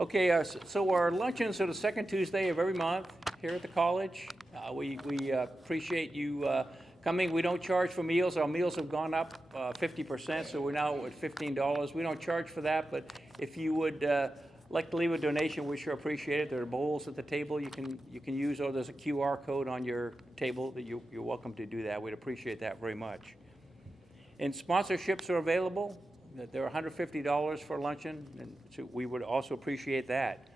Okay, so our luncheons are the second Tuesday of every month here at the college. We appreciate you coming. We don't charge for meals. Our meals have gone up 50%, so we're now at $15. We don't charge for that, but if you would like to leave a donation, we sure appreciate it. There are bowls at the table you can use, or there's a QR code on your table that you're welcome to do that. We'd appreciate that very much. And sponsorships are available. They're $150 for luncheon, and so we would also appreciate that.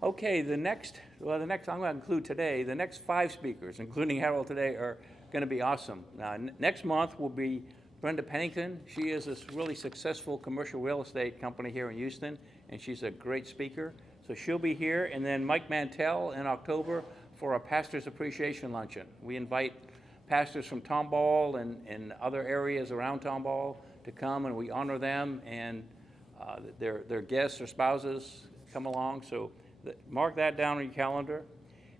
Okay, the next I'm going to include today, the next 5 speakers, including Harold today, are going to be awesome. Now, next month will be Brenda Pennington. She is this really successful commercial real estate company here in Houston, and she's a great speaker. So she'll be here, and then Mike Mantell in October for a Pastor's Appreciation Luncheon. We invite pastors from Tomball and other areas around Tomball to come, and we honor them, and their guests or spouses come along. So mark that down on your calendar.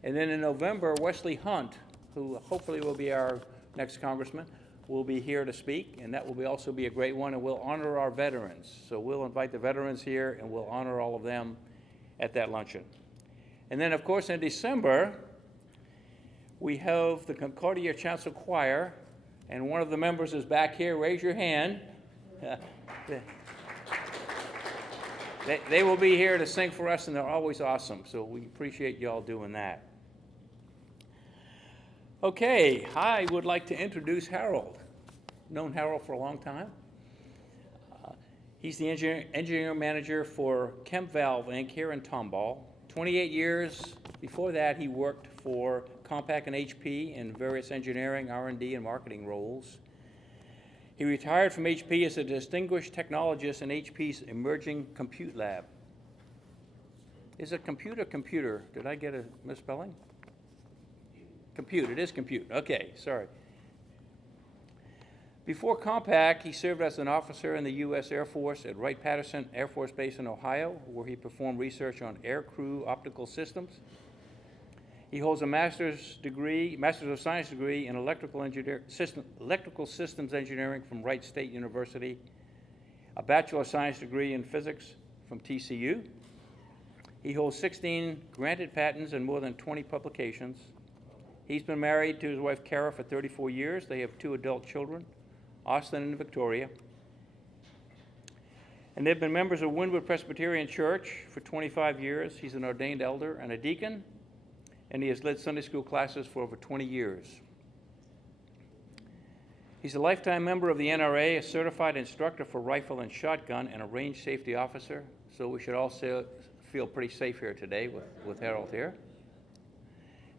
And then in November, Wesley Hunt, who hopefully will be our next congressman, will be here to speak, and that will also be a great one, and we'll honor our veterans. So we'll invite the veterans here, and we'll honor all of them at that luncheon. And then, of course, in December, we have the Concordia Chancel Choir, and one of the members is back here. Raise your hand. They will be here to sing for us, and they're always awesome, so we appreciate you all doing that. Okay, I would like to introduce Harold. Known Harold for a long time. He's the engineering manager for Kemp Valve Inc. here in Tomball. 28 years before that, he worked for Compaq and HP in various engineering, R&D, and marketing roles. He retired from HP as a distinguished technologist in HP's emerging compute lab. Is it computer? Did I get a misspelling? Compute, it is compute. Okay, sorry. Before Compaq, he served as an officer in the U.S. Air Force at Wright-Patterson Air Force Base in Ohio, where he performed research on aircrew optical systems. He holds a Master's of Science degree in electrical systems engineering from Wright State University, a Bachelor of Science degree in physics from TCU. He holds 16 granted patents and more than 20 publications. He's been married to his wife, Kara, for 34 years. They have 2 adult children, Austin and Victoria. And they've been members of Wynwood Presbyterian Church for 25 years. He's an ordained elder and a deacon, and he has led Sunday school classes for over 20 years. He's a lifetime member of the NRA, a certified instructor for rifle and shotgun, and a range safety officer. So we should also feel pretty safe here today with Harold here.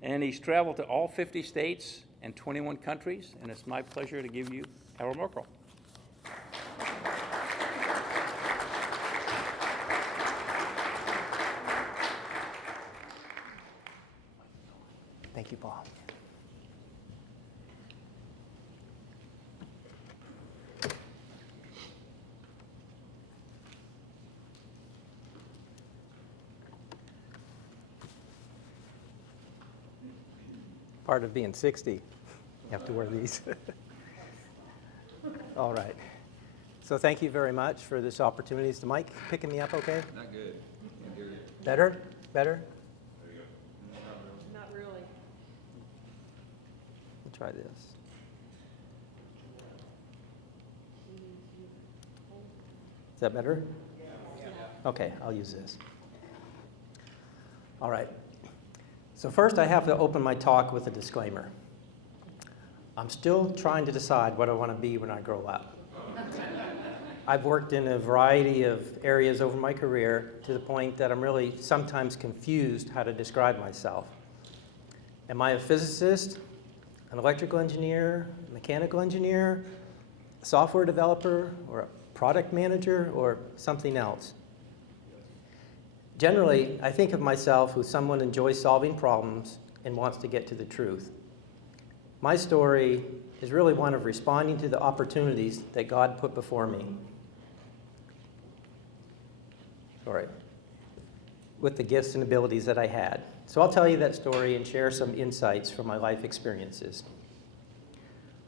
And he's traveled to all 50 states and 21 countries, and it's my pleasure to give you Harold Merkel. Thank you, Paul. Part of being 60, you have to wear these. All right. So thank you very much for this opportunity. Is the mic picking me up okay? Not good. Can't hear you. Better? Better? There you go. Not really. We'll try this. Is that better? Yeah. Okay, I'll use this. All right. So first I have to open my talk with a disclaimer. I'm still trying to decide what I want to be when I grow up. I've worked in a variety of areas over my career to the point that I'm really sometimes confused how to describe myself. Am I a physicist, an electrical engineer, a mechanical engineer, a software developer, or a product manager, or something else? Generally, I think of myself as someone who enjoys solving problems and wants to get to the truth. My story is really one of responding to the opportunities that God put before me. With the gifts and abilities that I had. So I'll tell you that story and share some insights from my life experiences.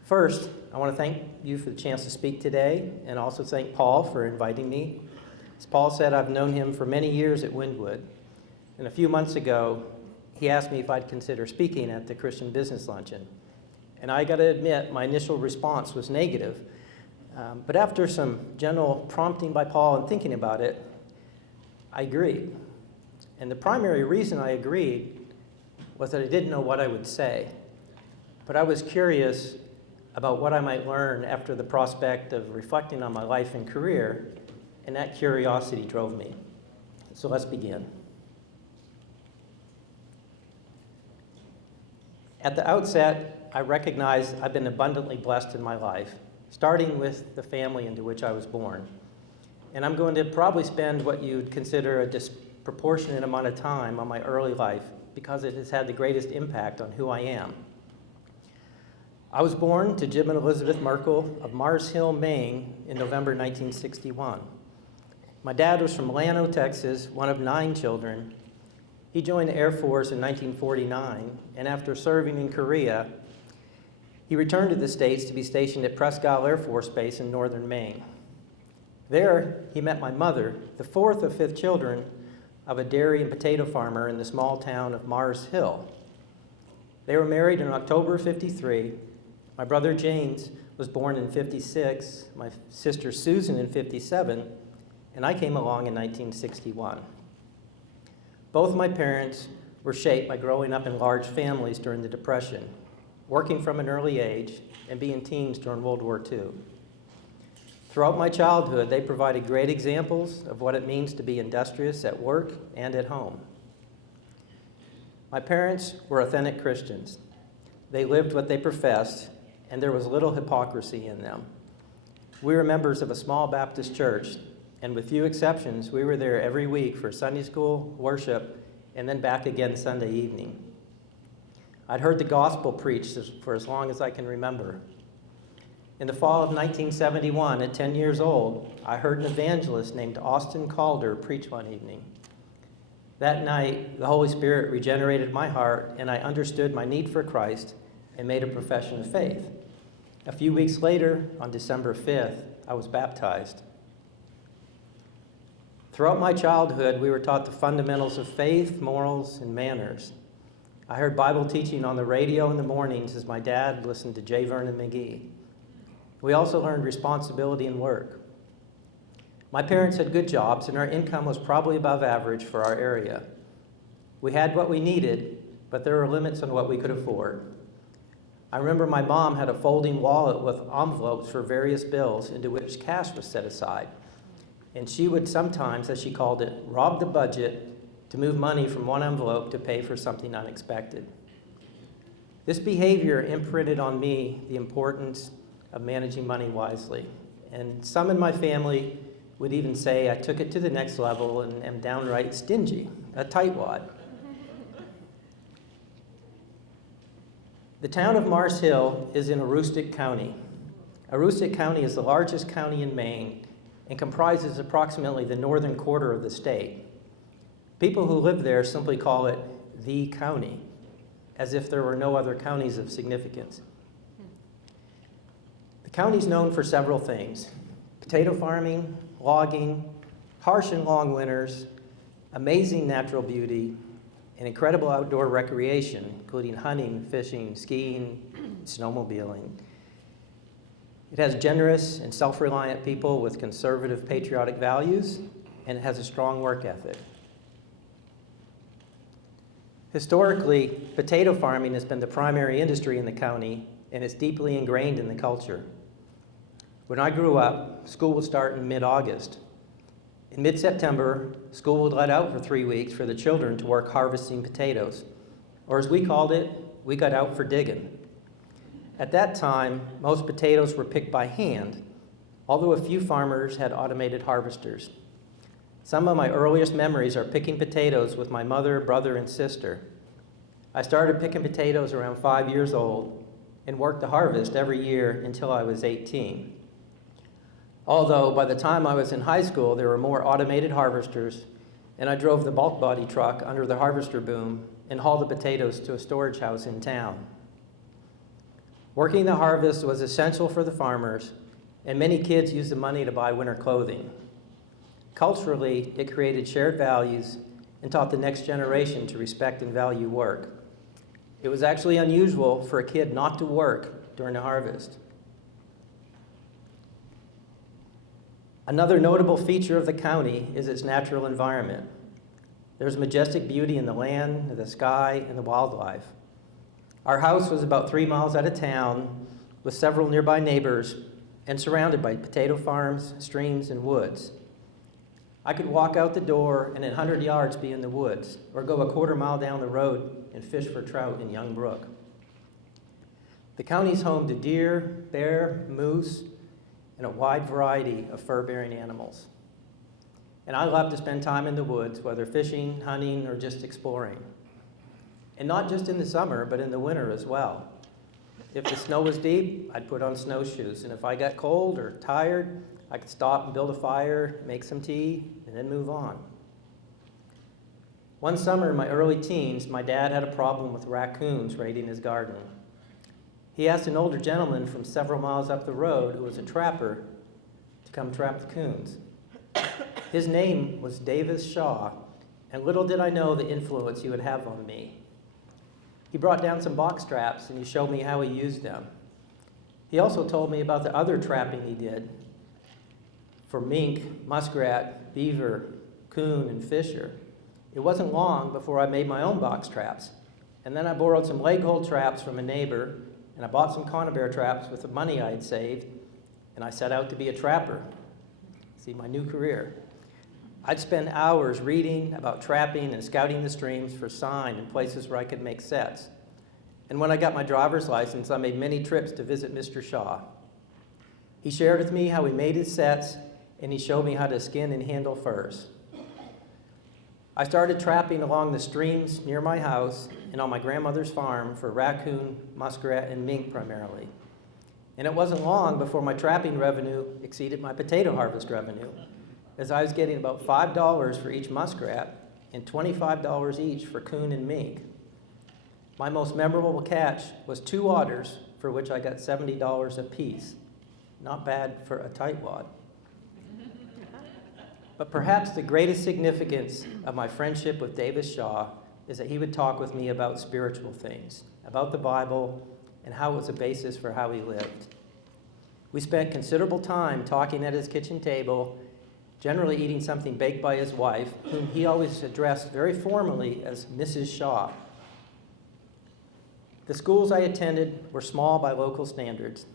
First, I want to thank you for the chance to speak today, and also thank Paul for inviting me. As Paul said, I've known him for many years at Wynwood, and a few months ago, he asked me if I'd consider speaking at the Christian Business Luncheon. And I got to admit, my initial response was negative, but after some gentle prompting by Paul and thinking about it, I agreed. And the primary reason I agreed was that I didn't know what I would say, but I was curious about what I might learn after the prospect of reflecting on my life and career, and that curiosity drove me. So let's begin. At the outset, I recognize I've been abundantly blessed in my life, starting with the family into which I was born. And I'm going to probably spend what you'd consider a disproportionate amount of time on my early life because it has had the greatest impact on who I am. I was born to Jim and Elizabeth Merkel of Mars Hill, Maine in November 1961. My dad was from Llano, Texas, one of 9 children. He joined the Air Force in 1949, and after serving in Korea, he returned to the States to be stationed at Prescott Air Force Base in northern Maine. There, he met my mother, the 4th of 5 children of a dairy and potato farmer in the small town of Mars Hill. They were married in October of '53. My brother James was born in '56, my sister Susan in '57, and I came along in 1961. Both my parents were shaped by growing up in large families during the Depression, working from an early age, and being teens during World War II. Throughout my childhood, they provided great examples of what it means to be industrious at work and at home. My parents were authentic Christians. They lived what they professed, and there was little hypocrisy in them. We were members of a small Baptist church, and with few exceptions, we were there every week for Sunday school, worship, and then back again Sunday evening. I'd heard the gospel preached for as long as I can remember. In the fall of 1971, at 10 years old, I heard an evangelist named Austin Calder preach one evening. That night, the Holy Spirit regenerated my heart, and I understood my need for Christ and made a profession of faith. A few weeks later, on December 5th, I was baptized. Throughout my childhood, we were taught the fundamentals of faith, morals, and manners. I heard Bible teaching on the radio in the mornings as my dad listened to J. Vernon McGee. We also learned responsibility and work. My parents had good jobs, and our income was probably above average for our area. We had what we needed, but there were limits on what we could afford. I remember my mom had a folding wallet with envelopes for various bills into which cash was set aside. And she would sometimes, as she called it, rob the budget to move money from one envelope to pay for something unexpected. This behavior imprinted on me the importance of managing money wisely. And some in my family would even say I took it to the next level and am downright stingy, a tightwad. The town of Mars Hill is in Aroostook County. Aroostook County is the largest county in Maine and comprises approximately the northern quarter of the state. People who live there simply call it the county, as if there were no other counties of significance. The county is known for several things: potato farming, logging, harsh and long winters, amazing natural beauty, and incredible outdoor recreation, including hunting, fishing, skiing, snowmobiling. It has generous and self-reliant people with conservative patriotic values, and it has a strong work ethic. Historically, potato farming has been the primary industry in the county, and it's deeply ingrained in the culture. When I grew up, school would start in mid-August. In mid-September, school would let out for 3 weeks for the children to work harvesting potatoes, or as we called it, we got out for digging. At that time, most potatoes were picked by hand, although a few farmers had automated harvesters. Some of my earliest memories are picking potatoes with my mother, brother, and sister. I started picking potatoes around 5 years old and worked the harvest every year until I was 18. Although by the time I was in high school, there were more automated harvesters, and I drove the bulk body truck under the harvester boom and hauled the potatoes to a storage house in town. Working the harvest was essential for the farmers, and many kids used the money to buy winter clothing. culturally, it created shared values and taught the next generation to respect and value work. It was actually unusual for a kid not to work during the harvest. Another notable feature of the county is its natural environment. There's majestic beauty in the land, the sky, and the wildlife. Our house was about 3 miles out of town with several nearby neighbors and surrounded by potato farms, streams, and woods. I could walk out the door and at 100 yards be in the woods, or go a quarter mile down the road and fish for trout in Young Brook. The county's home to deer, bear, moose, and a wide variety of fur-bearing animals. And I love to spend time in the woods, whether fishing, hunting, or just exploring. And not just in the summer, but in the winter as well. If the snow was deep, I'd put on snowshoes, and if I got cold or tired, I could stop and build a fire, make some tea, and then move on. One summer in my early teens, my dad had a problem with raccoons raiding his garden. He asked an older gentleman from several miles up the road, who was a trapper, to come trap the coons. His name was Davis Shaw, and little did I know the influence he would have on me. He brought down some box traps, and he showed me how he used them. He also told me about the other trapping he did for mink, muskrat, beaver, coon, and fisher. It wasn't long before I made my own box traps, and then I borrowed some leg hold traps from a neighbor, and I bought some conibear traps with the money I had saved, and I set out to be a trapper. See, my new career. I'd spend hours reading about trapping and scouting the streams for sign and places where I could make sets. And when I got my driver's license, I made many trips to visit Mr. Shaw. He shared with me how he made his sets, and he showed me how to skin and handle furs. I started trapping along the streams near my house and on my grandmother's farm for raccoon, muskrat, and mink primarily. And it wasn't long before my trapping revenue exceeded my potato harvest revenue, as I was getting about $5 for each muskrat and $25 each for coon and mink. My most memorable catch was 2 otters, for which I got $70 a piece. Not bad for a tightwad. But perhaps the greatest significance of my friendship with Davis Shaw is that he would talk with me about spiritual things, about the Bible, and how it was a basis for how he lived. We spent considerable time talking at his kitchen table, generally eating something baked by his wife, whom he always addressed very formally as Mrs. Shaw. The schools I attended were small by local standards.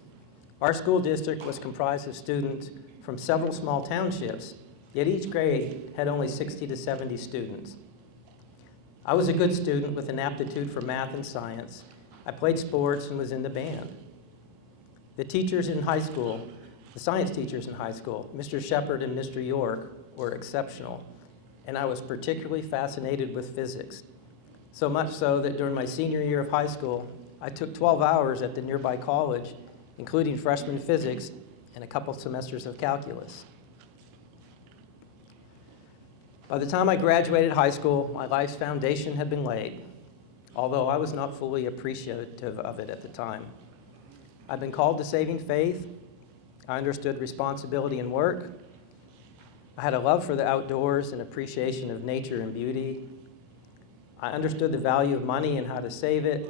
Our school district was comprised of students from several small townships, yet each grade had only 60 to 70 students. I was a good student with an aptitude for math and science. I played sports and was in the band. The teachers in high school, the science teachers in high school, Mr. Shepard and Mr. York, were exceptional, and I was particularly fascinated with physics. So much so that during my senior year of high school, I took 12 hours at the nearby college, including freshman physics and a couple semesters of calculus. By the time I graduated high school, my life's foundation had been laid, although I was not fully appreciative of it at the time. I'd been called to saving faith. I understood responsibility in work. I had a love for the outdoors and appreciation of nature and beauty. I understood the value of money and how to save it,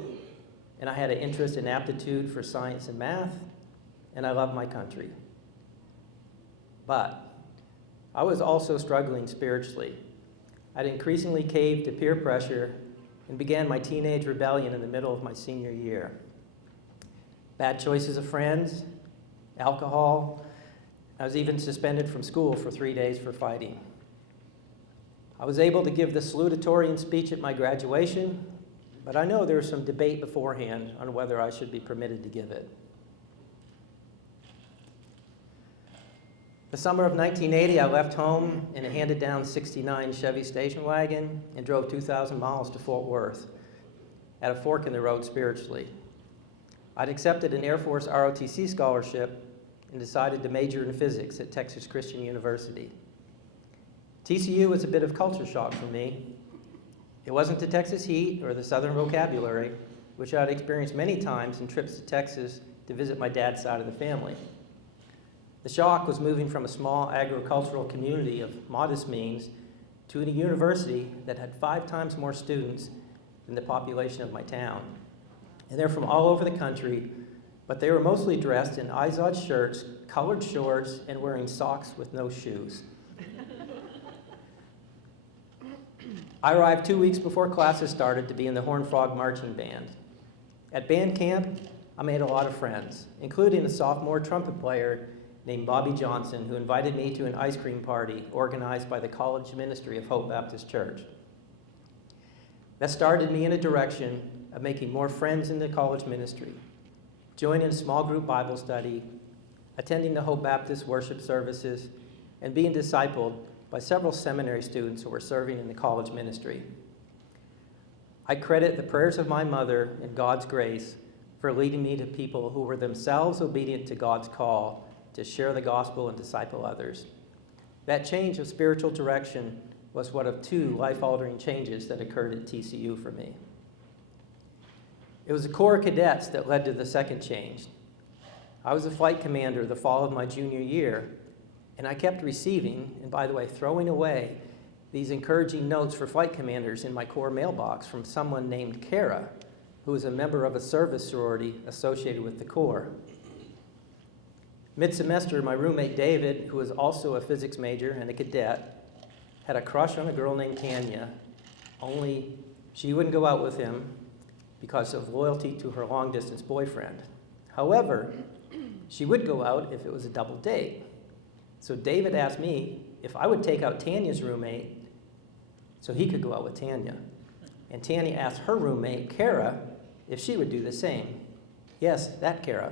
and I had an interest and aptitude for science and math, and I loved my country. But I was also struggling spiritually. I'd increasingly caved to peer pressure and began my teenage rebellion in the middle of my senior year. Bad choices of friends, alcohol. I was even suspended from school for 3 days for fighting. I was able to give the salutatorian speech at my graduation, but I know there was some debate beforehand on whether I should be permitted to give it. The summer of 1980, I left home in a handed-down '69 Chevy station wagon and drove 2,000 miles to Fort Worth, at a fork in the road spiritually. I'd accepted an Air Force ROTC scholarship and decided to major in physics at Texas Christian University. TCU was a bit of culture shock for me. It wasn't the Texas heat or the Southern vocabulary, which I'd experienced many times in trips to Texas to visit my dad's side of the family. The shock was moving from a small agricultural community of modest means to a university that had 5 times more students than the population of my town. And they're from all over the country, but they were mostly dressed in Izod shirts, colored shorts, and wearing socks with no shoes. I arrived 2 weeks before classes started to be in the Horned Frog Marching Band. At band camp, I made a lot of friends, including a sophomore trumpet player named Bobby Johnson, who invited me to an ice cream party organized by the college ministry of Hope Baptist Church. That started me in a direction of making more friends in the college ministry, joining a small group Bible study, attending the Hope Baptist worship services, and being discipled by several seminary students who were serving in the college ministry. I credit the prayers of my mother and God's grace for leading me to people who were themselves obedient to God's call to share the gospel and disciple others. That change of spiritual direction was one of 2 life-altering changes that occurred at TCU for me. It was the Corps of Cadets that led to the second change. I was a flight commander the fall of my junior year, and I kept receiving, and by the way, throwing away, these encouraging notes for flight commanders in my Corps mailbox from someone named Kara, who was a member of a service sorority associated with the Corps. Mid-semester, my roommate David, who was also a physics major and a cadet, had a crush on a girl named Tanya, only she wouldn't go out with him because of loyalty to her long-distance boyfriend. However, she would go out if it was a double date. So David asked me if I would take out Tanya's roommate so he could go out with Tanya. And Tanya asked her roommate, Kara, if she would do the same. Yes, that Kara.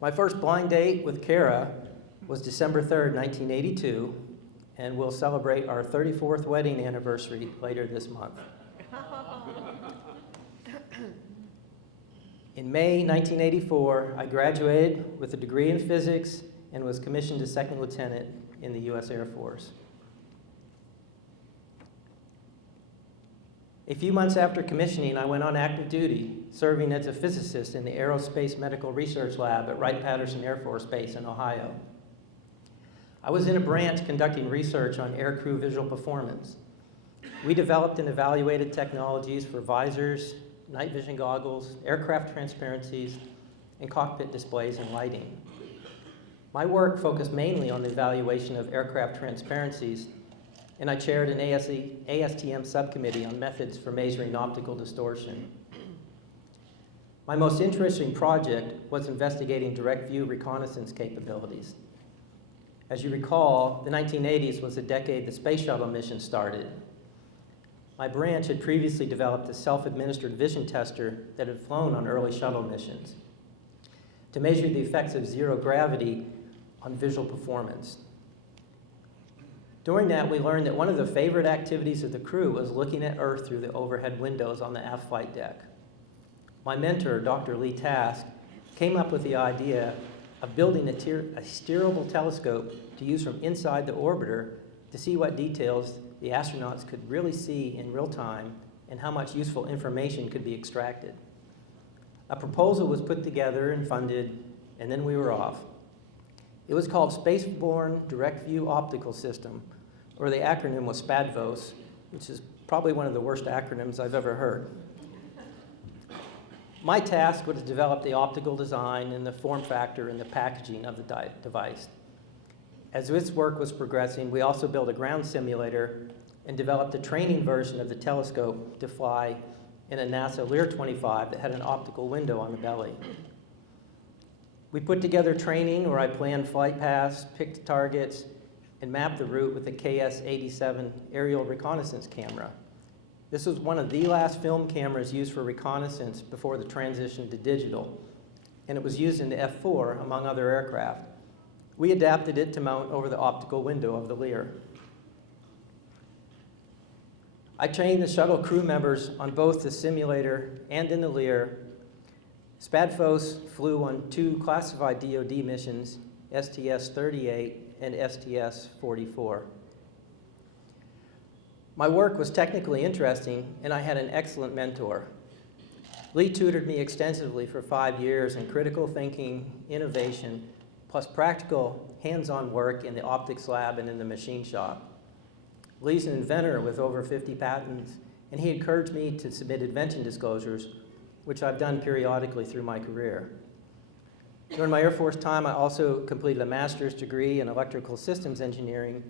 My first blind date with Kara was December 3rd, 1982, and we'll celebrate our 34th wedding anniversary later this month. In May 1984, I graduated with a degree in physics and was commissioned as second lieutenant in the U.S. Air Force. A few months after commissioning, I went on active duty, serving as a physicist in the Aerospace Medical Research Lab at Wright-Patterson Air Force Base in Ohio. I was in a branch conducting research on aircrew visual performance. We developed and evaluated technologies for visors, night vision goggles, aircraft transparencies, and cockpit displays and lighting. My work focused mainly on the evaluation of aircraft transparencies, and I chaired an ASTM subcommittee on methods for measuring optical distortion. My most interesting project was investigating direct view reconnaissance capabilities. As you recall, the 1980s was the decade the space shuttle mission started. My branch had previously developed a self-administered vision tester that had flown on early shuttle missions to measure the effects of zero gravity on visual performance. During that, we learned that one of the favorite activities of the crew was looking at Earth through the overhead windows on the aft flight deck. My mentor, Dr. Lee Task, came up with the idea of building a steerable telescope to use from inside the orbiter to see what details the astronauts could really see in real time and how much useful information could be extracted. A proposal was put together and funded, and then we were off. It was called Spaceborne Direct View Optical System, or the acronym was SPADVOS, which is probably one of the worst acronyms I've ever heard. My task was to develop the optical design and the form factor and the packaging of the device. As this work was progressing, we also built a ground simulator and developed a training version of the telescope to fly in a NASA Lear 25 that had an optical window on the belly. We put together training where I planned flight paths, picked targets, and mapped the route with the KS-87 aerial reconnaissance camera. This was one of the last film cameras used for reconnaissance before the transition to digital, and it was used in the F-4, among other aircraft. We adapted it to mount over the optical window of the Lear. I trained the shuttle crew members on both the simulator and in the Lear. SPADFOS flew on 2 classified DoD missions, STS-38 and STS-44. My work was technically interesting, and I had an excellent mentor. Lee tutored me extensively for 5 years in critical thinking, innovation, plus practical hands-on work in the optics lab and in the machine shop. Lee's an inventor with over 50 patents, and he encouraged me to submit invention disclosures, which I've done periodically through my career. During my Air Force time, I also completed a master's degree in electrical systems engineering,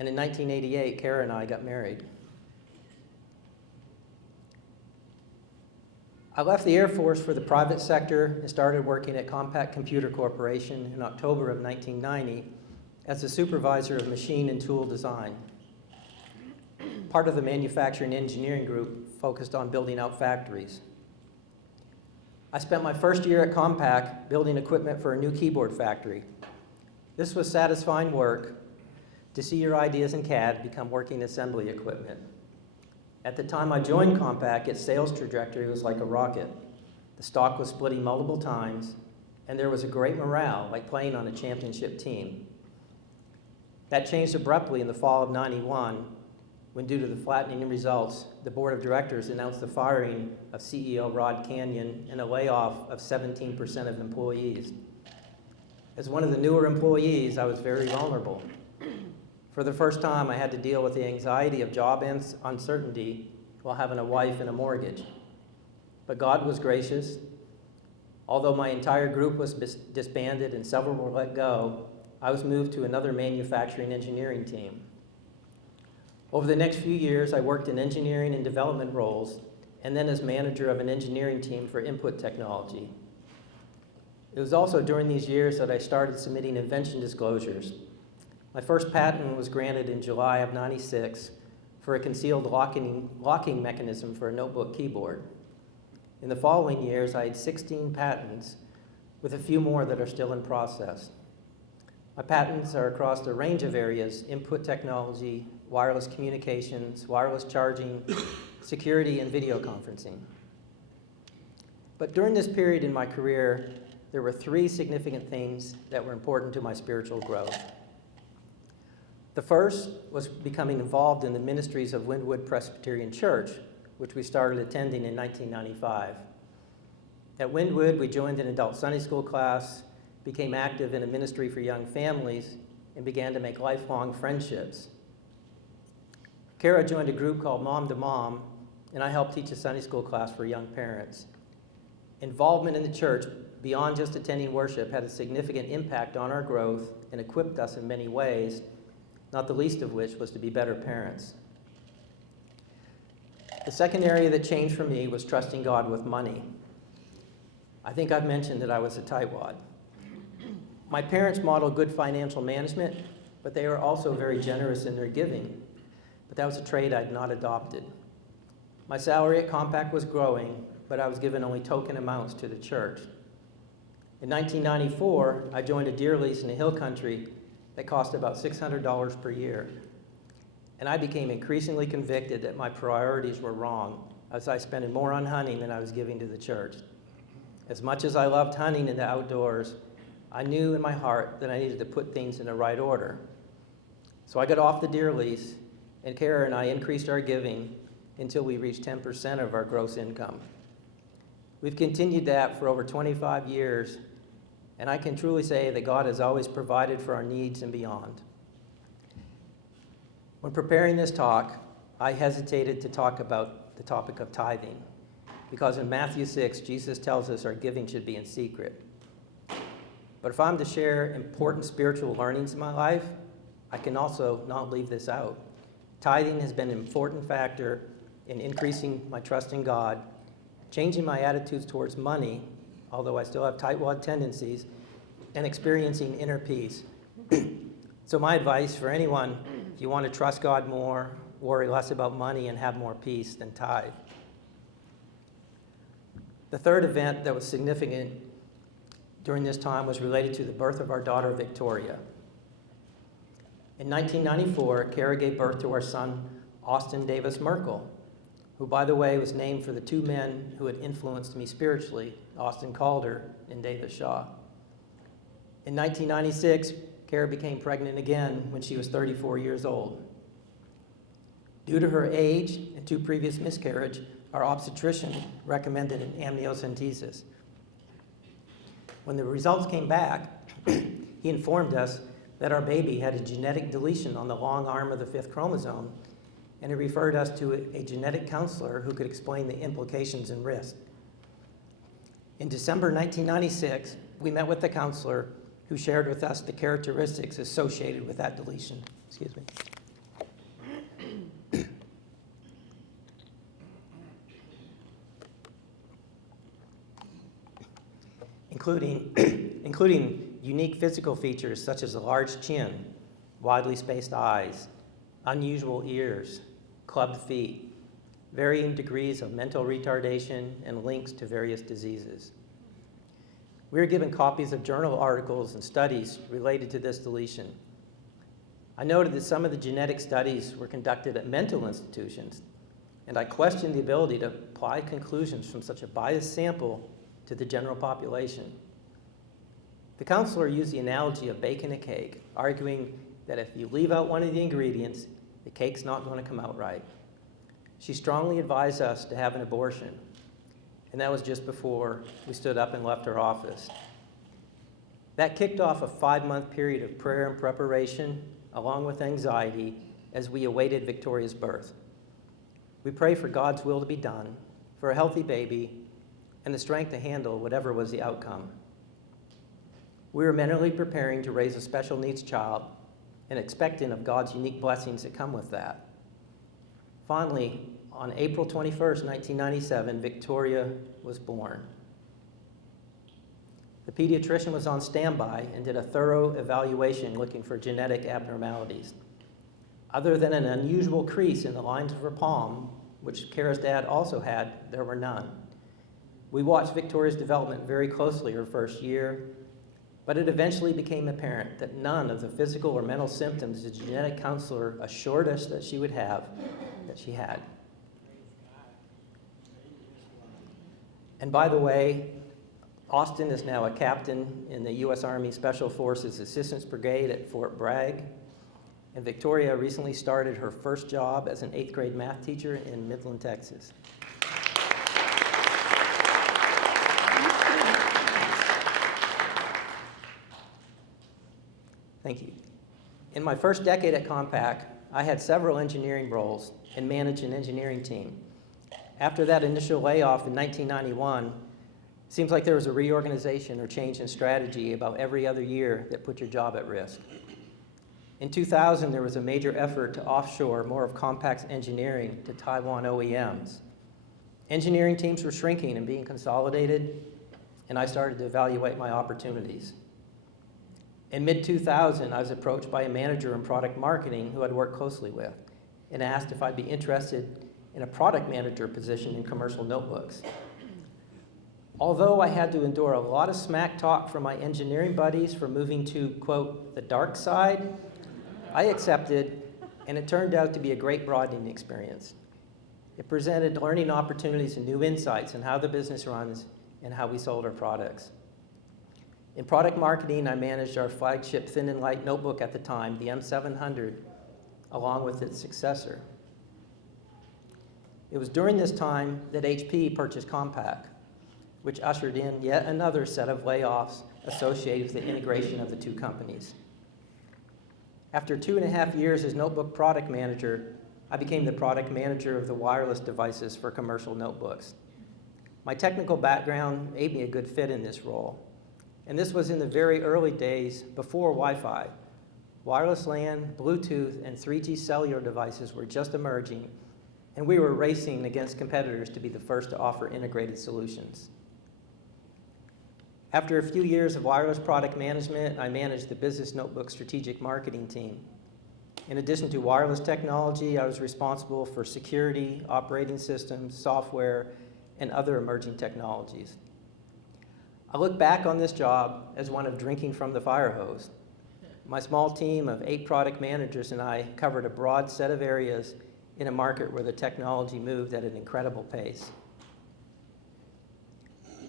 and in 1988, Kara and I got married. I left the Air Force for the private sector and started working at Compaq Computer Corporation in October of 1990 as the supervisor of machine and tool design. Part of the manufacturing engineering group focused on building out factories. I spent my first year at Compaq building equipment for a new keyboard factory. This was satisfying work to see your ideas in CAD become working assembly equipment. At the time I joined Compaq, its sales trajectory was like a rocket. The stock was splitting multiple times, and there was a great morale, like playing on a championship team. That changed abruptly in the fall of '91, when due to the flattening results, the board of directors announced the firing of CEO Rod Canyon and a layoff of 17% of employees. As one of the newer employees, I was very vulnerable. For the first time, I had to deal with the anxiety of job uncertainty while having a wife and a mortgage. But God was gracious. Although my entire group was disbanded and several were let go, I was moved to another manufacturing engineering team. Over the next few years, I worked in engineering and development roles, and then as manager of an engineering team for input technology. It was also during these years that I started submitting invention disclosures. My first patent was granted in July of '96 for a concealed locking mechanism for a notebook keyboard. In the following years, I had 16 patents, with a few more that are still in process. My patents are across a range of areas: input technology, wireless communications, wireless charging, security, and video conferencing. But during this period in my career, there were 3 significant things that were important to my spiritual growth. The first was becoming involved in the ministries of Wynwood Presbyterian Church, which we started attending in 1995. At Wynwood, we joined an adult Sunday school class, became active in a ministry for young families, and began to make lifelong friendships. Kara joined a group called Mom to Mom, and I helped teach a Sunday school class for young parents. Involvement in the church, beyond just attending worship, had a significant impact on our growth and equipped us in many ways, not the least of which was to be better parents. The second area that changed for me was trusting God with money. I think I've mentioned that I was a tightwad. My parents modeled good financial management, but they were also very generous in their giving. But that was a trait I'd not adopted. My salary at Compaq was growing, but I was given only token amounts to the church. In 1994, I joined a deer lease in the hill country that cost about $600 per year. And I became increasingly convicted that my priorities were wrong, as I spent more on hunting than I was giving to the church. As much as I loved hunting in the outdoors, I knew in my heart that I needed to put things in the right order. So I got off the deer lease, and Kara and I increased our giving until we reached 10% of our gross income. We've continued that for over 25 years, and I can truly say that God has always provided for our needs and beyond. When preparing this talk, I hesitated to talk about the topic of tithing, because in Matthew 6, Jesus tells us our giving should be in secret. But if I'm to share important spiritual learnings in my life, I can also not leave this out. Tithing has been an important factor in increasing my trust in God, changing my attitudes towards money, although I still have tightwad tendencies, and experiencing inner peace. So my advice for anyone, if you want to trust God more, worry less about money, and have more peace, then tithe. The third event that was significant during this time was related to the birth of our daughter, Victoria. In 1994, Kara gave birth to our son, Austin Davis Merkel, who, by the way, was named for the 2 men who had influenced me spiritually, Austin Calder and David Shaw. In 1996, Kara became pregnant again when she was 34 years old. Due to her age and 2 previous miscarriages, our obstetrician recommended an amniocentesis. When the results came back, he informed us that our baby had a genetic deletion on the long arm of the 5th chromosome, and he referred us to a genetic counselor who could explain the implications and risk. In December 1996, we met with the counselor who shared with us the characteristics associated with that deletion. Excuse me. including unique physical features such as a large chin, widely spaced eyes, unusual ears, clubbed feet, varying degrees of mental retardation, and links to various diseases. We were given copies of journal articles and studies related to this deletion. I noted that some of the genetic studies were conducted at mental institutions, and I questioned the ability to apply conclusions from such a biased sample to the general population. The counselor used the analogy of baking a cake, arguing that if you leave out one of the ingredients, the cake's not going to come out right. She strongly advised us to have an abortion, and that was just before we stood up and left her office. That kicked off a 5-month period of prayer and preparation, along with anxiety, as we awaited Victoria's birth. We prayed for God's will to be done, for a healthy baby, and the strength to handle whatever was the outcome. We were mentally preparing to raise a special needs child and expectant of God's unique blessings that come with that. Finally, on April 21st, 1997, Victoria was born. The pediatrician was on standby and did a thorough evaluation looking for genetic abnormalities. Other than an unusual crease in the lines of her palm, which Kara's dad also had, there were none. We watched Victoria's development very closely her first year, but it eventually became apparent that none of the physical or mental symptoms the genetic counselor assured us that she would have, that she had. And by the way, Austin is now a captain in the U.S. Army Special Forces Assistance Brigade at Fort Bragg, and Victoria recently started her first job as an 8th grade math teacher in Midland, Texas. Thank you. In my first decade at Compaq, I had several engineering roles and managed an engineering team. After that initial layoff in 1991, it seems like there was a reorganization or change in strategy about every other year that put your job at risk. In 2000, there was a major effort to offshore more of Compaq's engineering to Taiwan OEMs. Engineering teams were shrinking and being consolidated, and I started to evaluate my opportunities. In mid-2000, I was approached by a manager in product marketing who I'd worked closely with and asked if I'd be interested in a product manager position in commercial notebooks. Although I had to endure a lot of smack talk from my engineering buddies for moving to, quote, the dark side, I accepted, and it turned out to be a great broadening experience. It presented learning opportunities and new insights in how the business runs and how we sold our products. In product marketing, I managed our flagship thin and light notebook at the time, the M700, along with its successor. It was during this time that HP purchased Compaq, which ushered in yet another set of layoffs associated with the integration of the two companies. After 2.5 years as notebook product manager, I became the product manager of the wireless devices for commercial notebooks. My technical background made me a good fit in this role. And this was in the very early days before Wi-Fi. Wireless LAN, Bluetooth, and 3G cellular devices were just emerging, and we were racing against competitors to be the first to offer integrated solutions. After a few years of wireless product management, I managed the business notebook strategic marketing team. In addition to wireless technology, I was responsible for security, operating systems, software, and other emerging technologies. I look back on this job as one of drinking from the fire hose. My small team of 8 product managers and I covered a broad set of areas in a market where the technology moved at an incredible pace.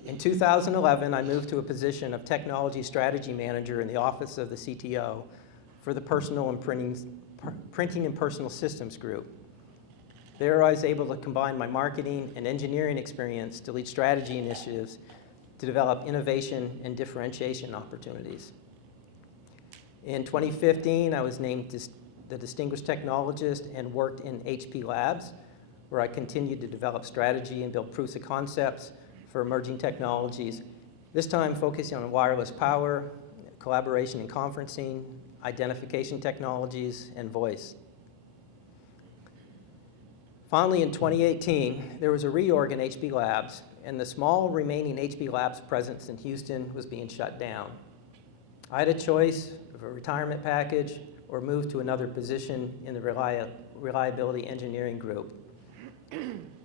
In 2011, I moved to a position of technology strategy manager in the office of the CTO for the personal and printing and personal systems group. There I was able to combine my marketing and engineering experience to lead strategy initiatives to develop innovation and differentiation opportunities. In 2015, I was named the Distinguished Technologist and worked in HP Labs, where I continued to develop strategy and build proofs of concepts for emerging technologies, this time focusing on wireless power, collaboration and conferencing, identification technologies, and voice. Finally, in 2018, there was a reorg in HP Labs, and the small remaining HP Labs presence in Houston was being shut down. I had a choice of a retirement package or move to another position in the reliability engineering group.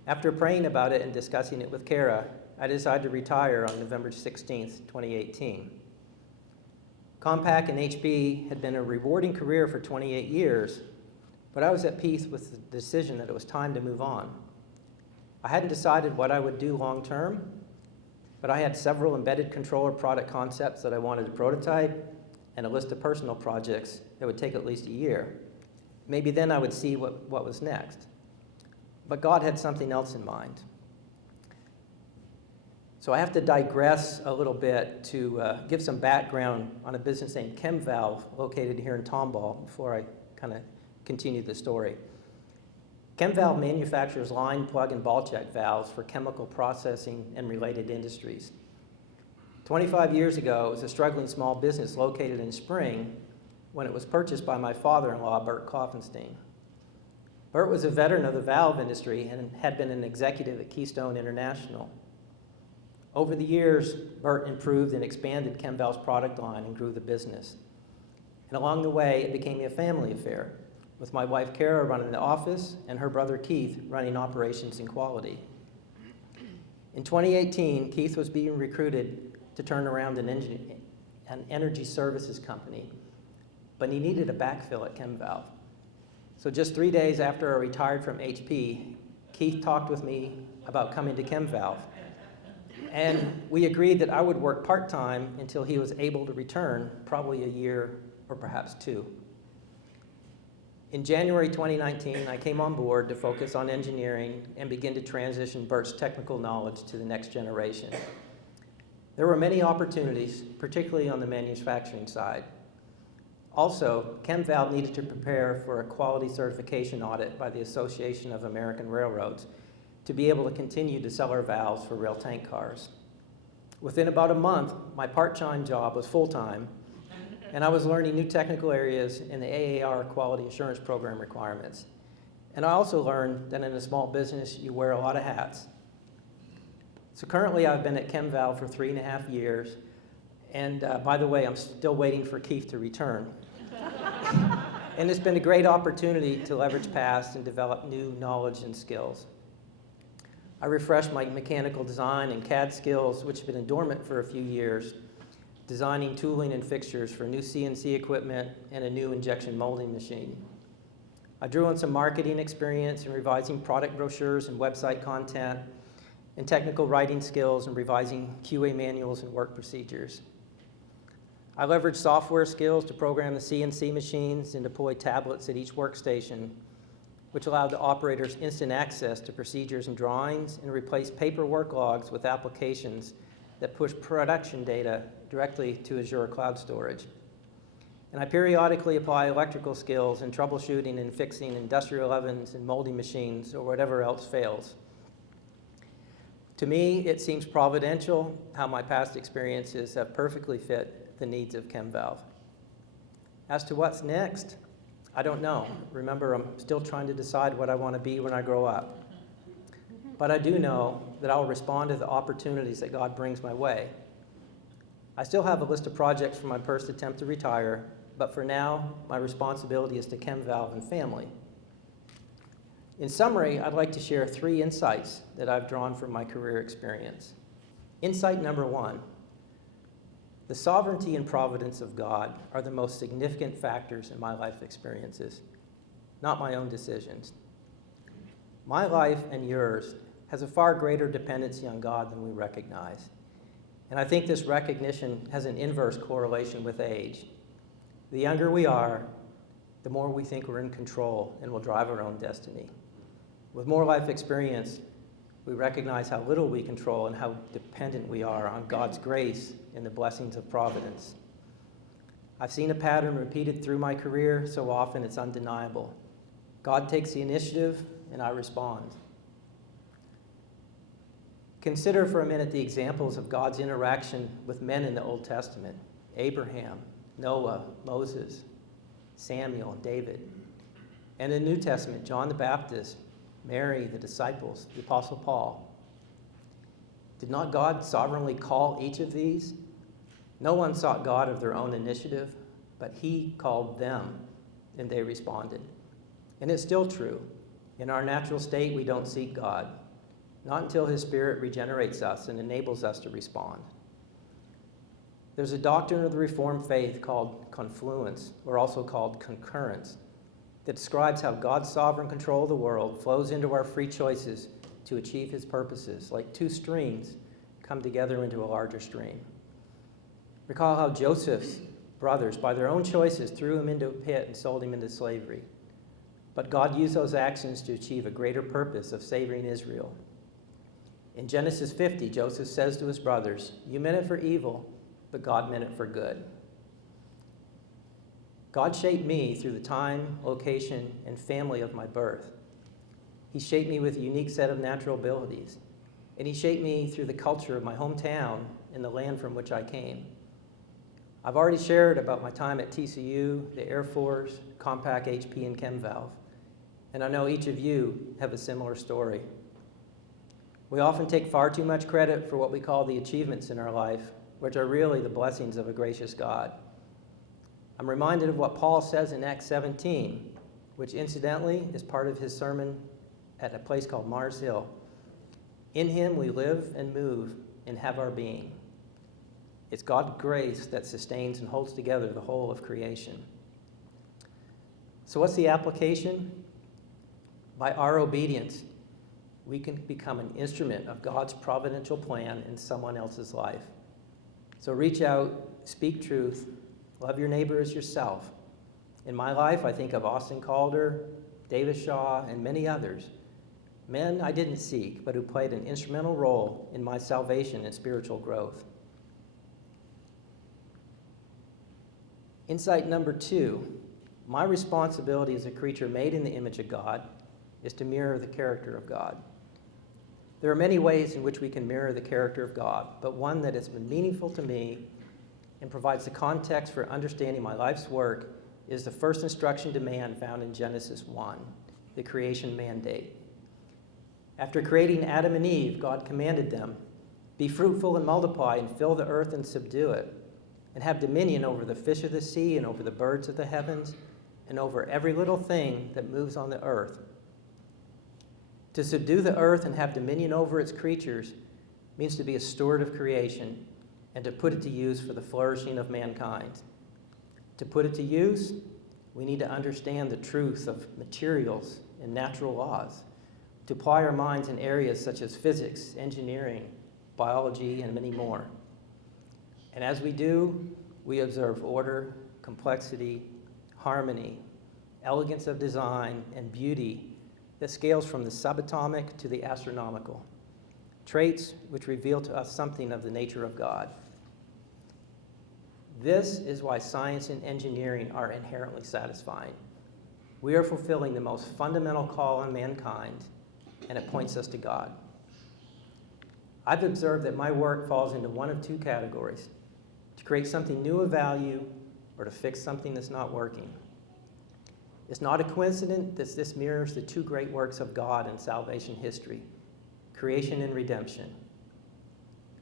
After praying about it and discussing it with Kara, I decided to retire on November 16th, 2018. Compaq and HP had been a rewarding career for 28 years, but I was at peace with the decision that it was time to move on. I hadn't decided what I would do long term, but I had several embedded controller product concepts that I wanted to prototype and a list of personal projects that would take at least a year. Maybe then I would see what was next. But God had something else in mind. So I have to digress a little bit to give some background on a business named ChemValve located here in Tomball before I kind of continue the story. ChemValve manufactures line, plug, and ball check valves for chemical processing and related industries. 25 years ago, it was a struggling small business located in Spring when it was purchased by my father-in-law, Bert Kaufenstein. Bert was a veteran of the valve industry and had been an executive at Keystone International. Over the years, Bert improved and expanded ChemValve's product line and grew the business. And along the way, it became a family affair, with my wife Kara running the office and her brother Keith running operations and quality. In 2018, Keith was being recruited to turn around an energy services company, but he needed a backfill at ChemValve. So just 3 days after I retired from HP, Keith talked with me about coming to ChemValve. And we agreed that I would work part-time until he was able to return, probably a year or perhaps 2. In January 2019, I came on board to focus on engineering and begin to transition Bert's technical knowledge to the next generation. There were many opportunities, particularly on the manufacturing side. Also, ChemValve needed to prepare for a quality certification audit by the Association of American Railroads to be able to continue to sell our valves for rail tank cars. Within about a month, my part-time job was full-time, and I was learning new technical areas in the AAR quality assurance program requirements. And I also learned that in a small business, you wear a lot of hats. So currently, I've been at ChemValve for 3.5 years, and by the way, I'm still waiting for Keith to return. And it's been a great opportunity to leverage past and develop new knowledge and skills. I refreshed my mechanical design and CAD skills, which have been dormant for a few years, designing tooling and fixtures for new CNC equipment and a new injection molding machine. I drew on some marketing experience in revising product brochures and website content, and technical writing skills and revising QA manuals and work procedures. I leveraged software skills to program the CNC machines and deploy tablets at each workstation, which allowed the operators instant access to procedures and drawings and replaced paper work logs with applications that push production data directly to Azure Cloud Storage. And I periodically apply electrical skills in troubleshooting and fixing industrial ovens and molding machines or whatever else fails. To me, it seems providential how my past experiences have perfectly fit the needs of ChemValve. As to what's next, I don't know. Remember, I'm still trying to decide what I want to be when I grow up. But I do know that I'll respond to the opportunities that God brings my way. I still have a list of projects for my first attempt to retire, but for now, my responsibility is to ChemValve and family. In summary, I'd like to share 3 insights that I've drawn from my career experience. Insight number 1, the sovereignty and providence of God are the most significant factors in my life experiences, not my own decisions. My life and yours has a far greater dependency on God than we recognize. And I think this recognition has an inverse correlation with age. The younger we are, the more we think we're in control and will drive our own destiny. With more life experience, we recognize how little we control and how dependent we are on God's grace and the blessings of providence. I've seen a pattern repeated through my career so often it's undeniable. God takes the initiative and I respond. Consider for a minute the examples of God's interaction with men in the Old Testament: Abraham, Noah, Moses, Samuel, David. And in the New Testament, John the Baptist, Mary, the disciples, the Apostle Paul. Did not God sovereignly call each of these? No one sought God of their own initiative, but he called them, and they responded. And it's still true. In our natural state, we don't seek God, not until his Spirit regenerates us and enables us to respond. There's a doctrine of the Reformed faith called confluence, or also called concurrence, that describes how God's sovereign control of the world flows into our free choices to achieve his purposes, like two streams come together into a larger stream. Recall how Joseph's brothers, by their own choices, threw him into a pit and sold him into slavery. But God used those actions to achieve a greater purpose of saving Israel. In Genesis 50, Joseph says to his brothers, "You meant it for evil, but God meant it for good." God shaped me through the time, location, and family of my birth. He shaped me with a unique set of natural abilities, and he shaped me through the culture of my hometown and the land from which I came. I've already shared about my time at TCU, the Air Force, Compact HP, and ChemValve, and I know each of you have a similar story. We often take far too much credit for what we call the achievements in our life, which are really the blessings of a gracious God. I'm reminded of what Paul says in Acts 17, which incidentally is part of his sermon at a place called Mars Hill. In him we live and move and have our being. It's God's grace that sustains and holds together the whole of creation. So what's the application? By our obedience, we can become an instrument of God's providential plan in someone else's life. So reach out, speak truth, love your neighbor as yourself. In my life, I think of Austin Calder, Davis Shaw, and many others. Men I didn't seek, but who played an instrumental role in my salvation and spiritual growth. Insight number 2, my responsibility as a creature made in the image of God is to mirror the character of God. There are many ways in which we can mirror the character of God, but one that has been meaningful to me and provides the context for understanding my life's work is the first instruction to man found in Genesis 1, the creation mandate. After creating Adam and Eve, God commanded them, "Be fruitful and multiply and fill the earth and subdue it, and have dominion over the fish of the sea and over the birds of the heavens and over every little thing that moves on the earth." To subdue the earth and have dominion over its creatures means to be a steward of creation and to put it to use for the flourishing of mankind. To put it to use, we need to understand the truth of materials and natural laws, to apply our minds in areas such as physics, engineering, biology, and many more. And as we do, we observe order, complexity, harmony, elegance of design, and beauty that scales from the subatomic to the astronomical, traits which reveal to us something of the nature of God. This is why science and engineering are inherently satisfying. We are fulfilling the most fundamental call on mankind, and it points us to God. I've observed that my work falls into one of two categories: to create something new of value or to fix something that's not working. It's not a coincidence that this mirrors the two great works of God in salvation history, creation and redemption.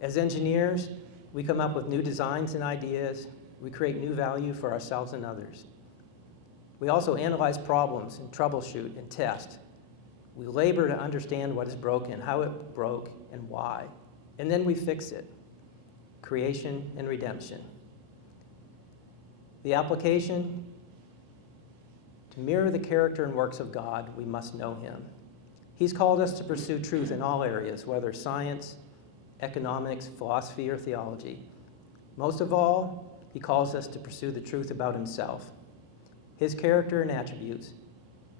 As engineers, we come up with new designs and ideas. We create new value for ourselves and others. We also analyze problems and troubleshoot and test. We labor to understand what is broken, how it broke, and why. And then we fix it. Creation and redemption. The application: to mirror the character and works of God, we must know him. He's called us to pursue truth in all areas, whether science, economics, philosophy, or theology. Most of all, he calls us to pursue the truth about himself, his character and attributes,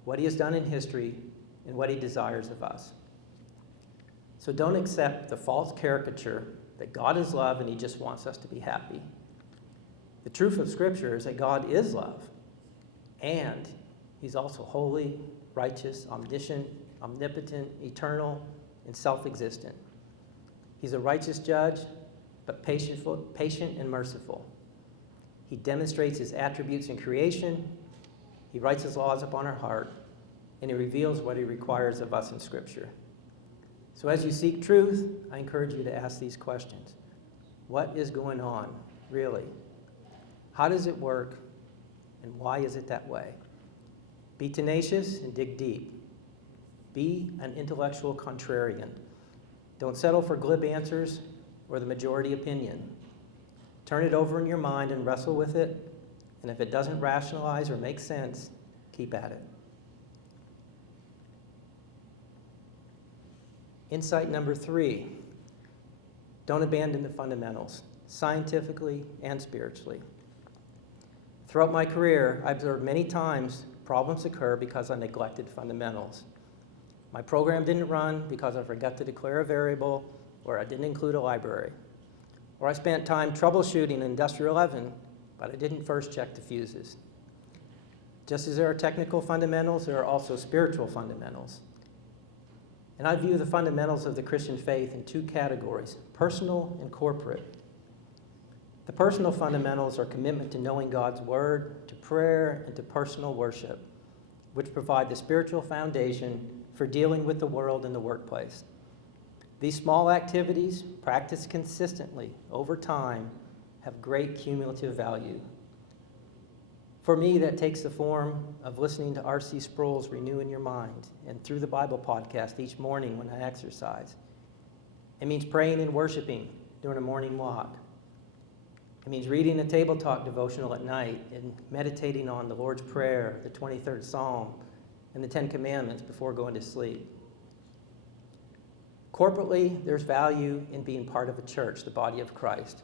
what he has done in history, and what he desires of us. So don't accept the false caricature that God is love and he just wants us to be happy. The truth of Scripture is that God is love, and he's also holy, righteous, omniscient, omnipotent, eternal, and self-existent. He's a righteous judge, but patient and merciful. He demonstrates his attributes in creation, he writes his laws upon our heart, and he reveals what he requires of us in Scripture. So as you seek truth, I encourage you to ask these questions. What is going on, really? How does it work, and why is it that way? Be tenacious and dig deep. Be an intellectual contrarian. Don't settle for glib answers or the majority opinion. Turn it over in your mind and wrestle with it, and if it doesn't rationalize or make sense, keep at it. Insight number 3, don't abandon the fundamentals, scientifically and spiritually. Throughout my career, I observed many times problems occur because I neglected fundamentals. My program didn't run because I forgot to declare a variable, or I didn't include a library. Or I spent time troubleshooting an industrial oven, but I didn't first check the fuses. Just as there are technical fundamentals, there are also spiritual fundamentals. And I view the fundamentals of the Christian faith in 2 categories, personal and corporate. The personal fundamentals are commitment to knowing God's word, to prayer, and to personal worship, which provide the spiritual foundation for dealing with the world and the workplace. These small activities, practiced consistently over time, have great cumulative value. For me, that takes the form of listening to R.C. Sproul's Renew in Your Mind and through the Bible podcast each morning when I exercise. It means praying and worshiping during a morning walk. It means reading a table talk devotional at night and meditating on the Lord's Prayer, the 23rd Psalm, and the 10 Commandments before going to sleep. Corporately, there's value in being part of a church, the body of Christ,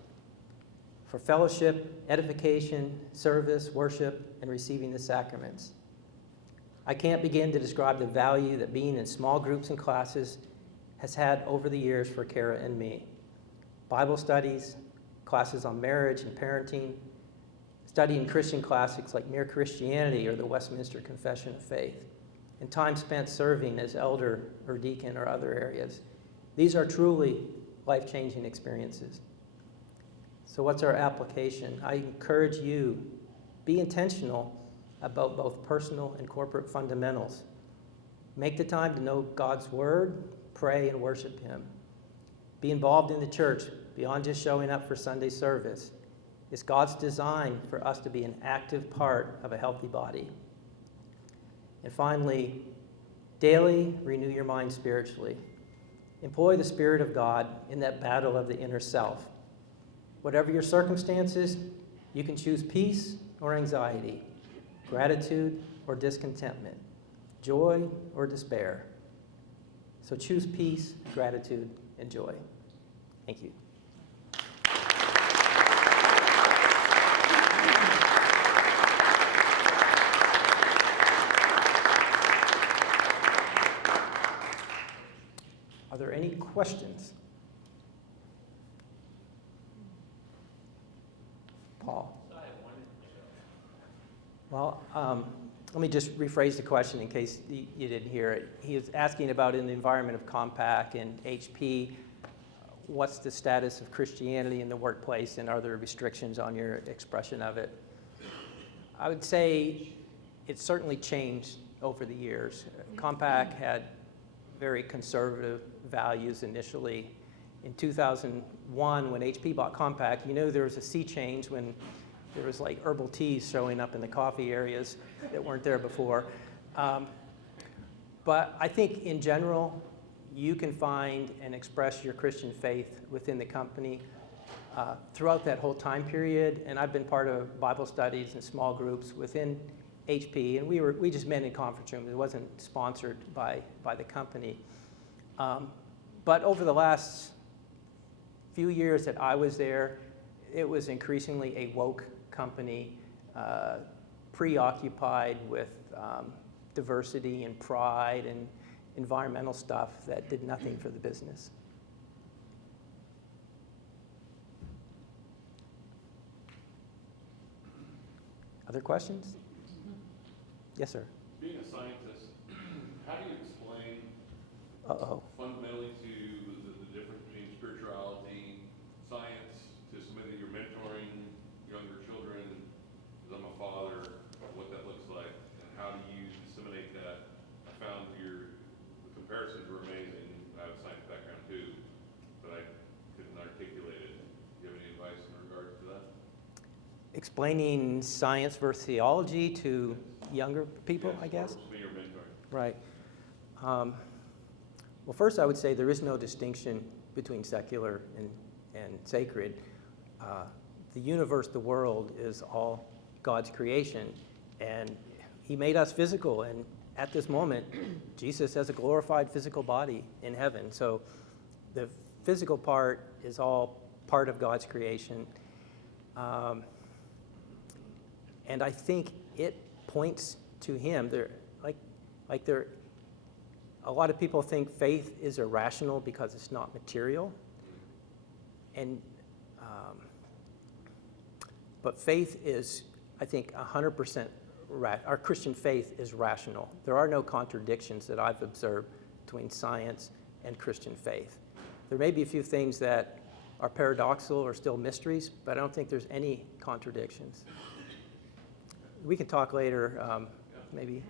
for fellowship, edification, service, worship, and receiving the sacraments. I can't begin to describe the value that being in small groups and classes has had over the years for Kara and me. Bible studies, classes on marriage and parenting, studying Christian classics like Mere Christianity or the Westminster Confession of Faith, and time spent serving as elder or deacon or other areas. These are truly life-changing experiences. So what's our application? I encourage you, be intentional about both personal and corporate fundamentals. Make the time to know God's word, pray, and worship him. Be involved in the church beyond just showing up for Sunday service. It's God's design for us to be an active part of a healthy body. And finally, daily renew your mind spiritually. Employ the Spirit of God in that battle of the inner self. Whatever your circumstances, you can choose peace or anxiety, gratitude or discontentment, joy or despair. So choose peace, gratitude, and joy. Thank you. Are there any questions? Paul? Well, let me just rephrase the question in case you didn't hear it. He was asking about in the environment of Compact and HP, what's the status of Christianity in the workplace and are there restrictions on your expression of it? I would say it's certainly changed over the years. Compact had very conservative values initially. In 2001, when HP bought Compact, you know there was a sea change when there was like herbal teas showing up in the coffee areas that weren't there before. But I think in general, you can find and express your Christian faith within the company throughout that whole time period. And I've been part of Bible studies and small groups within HP, and we just met in conference rooms. It wasn't sponsored by the company. But over the last few years that I was there, it was increasingly a woke company, preoccupied with diversity and pride environmental stuff that did nothing for the business. Other questions? Yes, sir. Being a scientist, how do you explain Uh-oh. fundamentally to the difference between spirituality, science, to somebody that you're mentoring younger children, because I'm a father, what that looks like, and how do you disseminate that? I found the comparisons were amazing. I have a science background too, but I couldn't articulate it. Do you have any advice in regards to that? Explaining science versus theology to younger people, I guess? For me, you're mentoring. Right. Well, first I would say there is no distinction between secular and sacred. The universe, the world, is all God's creation, and He made us physical, and at this moment, Jesus has a glorified physical body in heaven. So the physical part is all part of God's creation. And I think it points to Him. A lot of people think faith is irrational because it's not material, but faith is, I think, 100%. Our Christian faith is rational. There are no contradictions that I've observed between science and Christian faith. There may be a few things that are paradoxical or still mysteries, but I don't think there's any contradictions. We can talk later, maybe.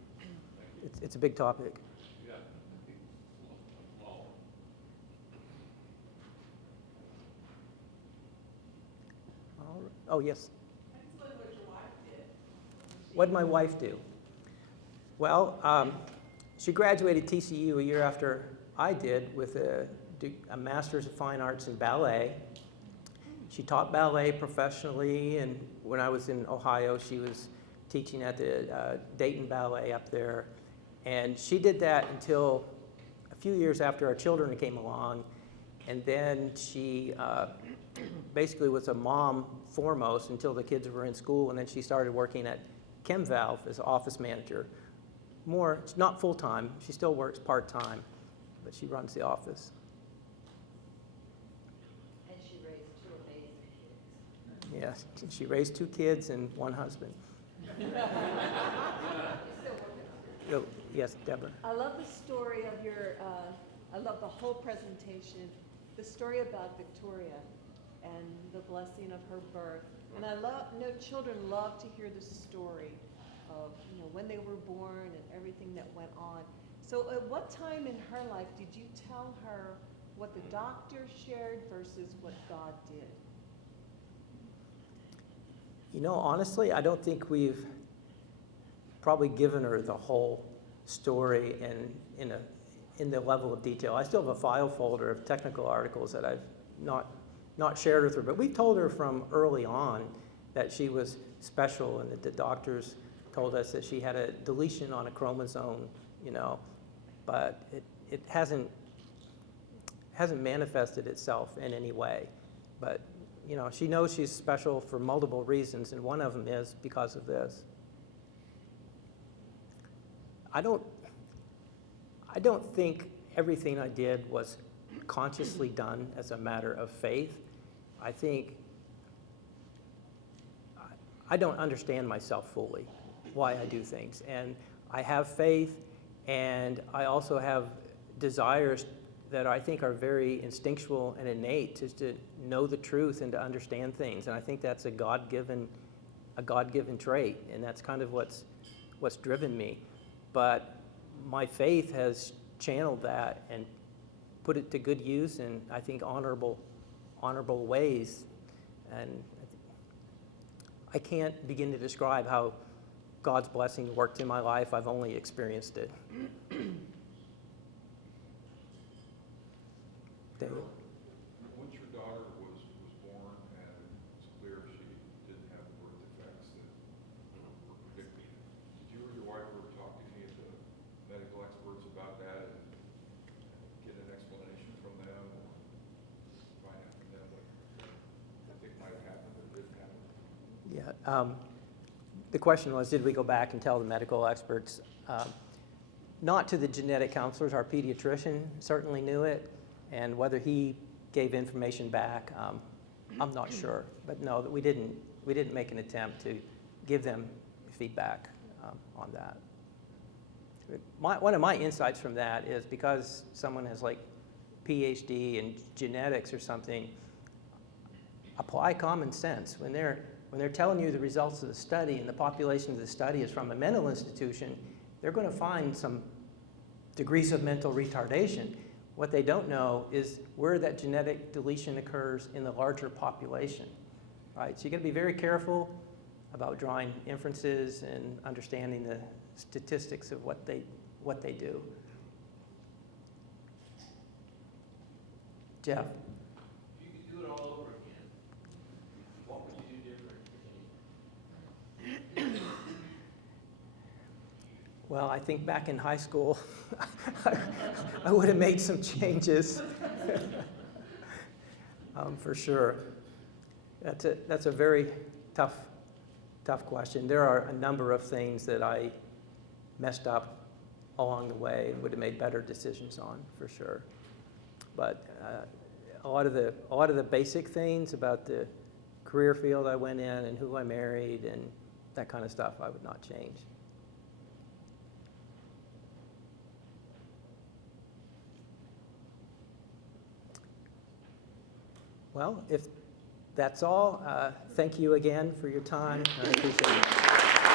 It's a big topic. Yeah, I think small. Oh, yes. Explain what your wife did. What did my wife do? Well, she graduated TCU a year after I did with a Master's of Fine Arts in ballet. She taught ballet professionally, and when I was in Ohio, she was teaching at the Dayton Ballet up there. And she did that until a few years after our children came along. And then she basically was a mom foremost until the kids were in school. And then she started working at ChemValve as an office manager. It's not full-time. She still works part-time, but she runs the office. And she raised two amazing kids. Yes, she raised 2 kids and 1 husband. You're still working on it. Oh, yes, Deborah. I love the story of I love the whole presentation, the story about Victoria and the blessing of her birth. And children love to hear the story of, when they were born and everything that went on. So at what time in her life did you tell her what the doctor shared versus what God did? Honestly, I don't think we've probably given her the whole story in the level of detail. I still have a file folder of technical articles that I've not shared with her, but we told her from early on that she was special and that the doctors told us that she had a deletion on a chromosome, but it hasn't manifested itself in any way. But she knows she's special for multiple reasons, and one of them is because of this. I don't think everything I did was consciously done as a matter of faith. I think I don't understand myself fully, why I do things. And I have faith, and I also have desires that I think are very instinctual and innate, just to know the truth and to understand things. And I think that's a God-given trait, and that's kind of what's driven me. But my faith has channeled that and put it to good use in, I think, honorable ways. And I can't begin to describe how God's blessing worked in my life. I've only experienced it. David? Once your daughter was born and it's clear she didn't have the birth defects that were predicted, did you or your wife ever talk to any of the medical experts about that and get an explanation from them, or find out from them what they think might have happened or didn't happen? Yeah. The question was, did we go back and tell the medical experts? not to the genetic counselors. Our pediatrician certainly knew it, and whether he gave information back, I'm not sure. But no, that we didn't make an attempt to give them feedback on that. One of my insights from that is because someone has like PhD in genetics or something, apply common sense. When they're telling you the results of the study and the population of the study is from a mental institution, they're going to find some degrees of mental retardation. What they don't know is where that genetic deletion occurs in the larger population. Right? So you got to be very careful about drawing inferences and understanding the statistics of what they do. Jeff? If you could do it all over again, what would you do different? Well, I think back in high school, I would have made some changes, for sure. That's a very tough question. There are a number of things that I messed up along the way and would have made better decisions on, for sure. But a lot of the basic things about the career field I went in and who I married and that kind of stuff, I would not change. Well, if that's all, thank you again for your time. I appreciate it.